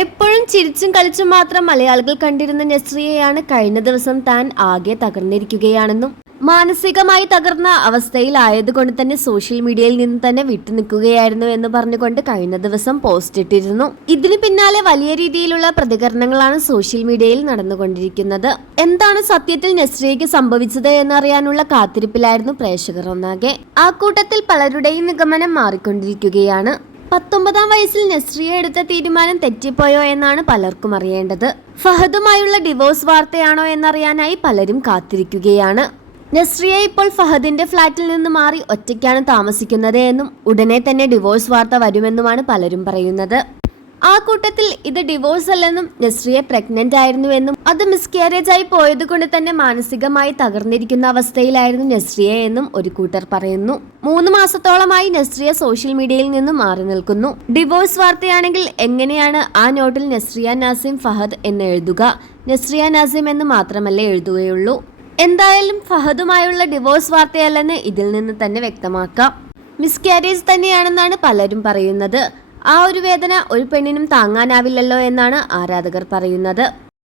എപ്പോഴും ചിരിച്ചും കളിച്ചും മാത്രം മലയാളികൾ കണ്ടിരുന്ന നസ്രിയയാണ് കഴിഞ്ഞ ദിവസം താൻ ആകെ തകർന്നിരിക്കുകയാണെന്നും മാനസികമായി തകർന്ന അവസ്ഥയിലായതുകൊണ്ട് തന്നെ സോഷ്യൽ മീഡിയയിൽ നിന്ന് തന്നെ വിട്ടുനിൽക്കുകയായിരുന്നു എന്ന് പറഞ്ഞുകൊണ്ട് കഴിഞ്ഞ ദിവസം പോസ്റ്റ് ഇട്ടിരുന്നു. ഇതിന് പിന്നാലെ വലിയ രീതിയിലുള്ള പ്രതികരണങ്ങളാണ് സോഷ്യൽ മീഡിയയിൽ നടന്നുകൊണ്ടിരിക്കുന്നത്. എന്താണ് സത്യത്തിൽ നസ്രിയയ്ക്ക് സംഭവിച്ചത് എന്നറിയാനുള്ള കാത്തിരിപ്പിലായിരുന്നു പ്രേക്ഷകർ ഒന്നാകെ. ആ കൂട്ടത്തിൽ പലരുടെയും നിഗമനം മാറിക്കൊണ്ടിരിക്കുകയാണ്. 19-ാം വയസ്സിൽ നസ്രിയ എടുത്ത തീരുമാനം തെറ്റിപ്പോയോ എന്നാണ് പലർക്കും അറിയേണ്ടത്. ഫഹദുമായുള്ള ഡിവോഴ്സ് വാർത്തയാണോ എന്നറിയാനായി പലരും കാത്തിരിക്കുകയാണ്. നസ്രിയ ഇപ്പോൾ ഫഹദിന്റെ ഫ്ളാറ്റിൽ നിന്ന് മാറി ഒറ്റയ്ക്കാണ് താമസിക്കുന്നത് എന്നും ഉടനെ തന്നെ ഡിവോഴ്സ് വാർത്ത വരുമെന്നുമാണ് പലരും പറയുന്നത്. ആ കൂട്ടത്തിൽ ഇത് ഡിവോഴ്സ് അല്ലെന്നും നസ്രിയ പ്രഗ്നന്റ് ആയിരുന്നുവെന്നും അത് മിസ്കാരേജ് ആയി പോയത് കൊണ്ട് തന്നെ മാനസികമായി തകർന്നിരിക്കുന്ന അവസ്ഥയിലായിരുന്നു നസ്രിയ എന്നും ഒരു കൂട്ടർ പറയുന്നു. 3 മാസത്തോളമായി നസ്രിയ സോഷ്യൽ മീഡിയയിൽ നിന്നും മാറി നിൽക്കുന്നു. ഡിവോഴ്സ് വാർത്തയാണെങ്കിൽ എങ്ങനെയാണ് ആ നോട്ടിൽ നസ്രിയ നാസിം ഫഹദ് എന്ന് എഴുതുക? നസ്രിയ നാസിം എന്ന് മാത്രമല്ലേ എഴുതുകയുള്ളൂ. എന്തായാലും ഫഹദുമായുള്ള ഡിവോഴ്സ് വാർത്തയല്ലെന്ന് ഇതിൽ നിന്ന് തന്നെ വ്യക്തമാക്കാം. മിസ്കാരേജ് തന്നെയാണെന്നാണ് പലരും പറയുന്നത്. ആ ഒരു വേദന ഒരു പെണ്ണിനും താങ്ങാനാവില്ലല്ലോ എന്നാണ് ആരാധകർ പറയുന്നത്.